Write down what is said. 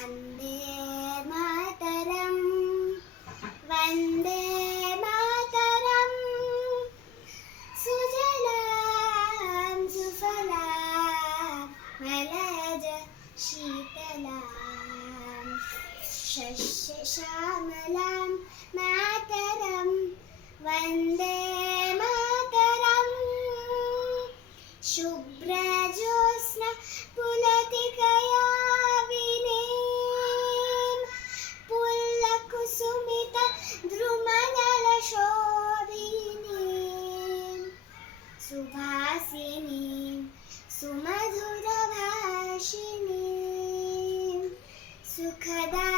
वन्दे मातरं वन्दे मातरं सुजलां सुफलां मलयज शीतलां शस्यश्यामलां मातरं वन्दे मातरं शुभ्रज्योत्स्ना पुलतिकयाविनीं पुल्लकुसुमितद्रुमदलशोभिनीं सुभासिनीं सुमधुरभाषिणीं सुखदा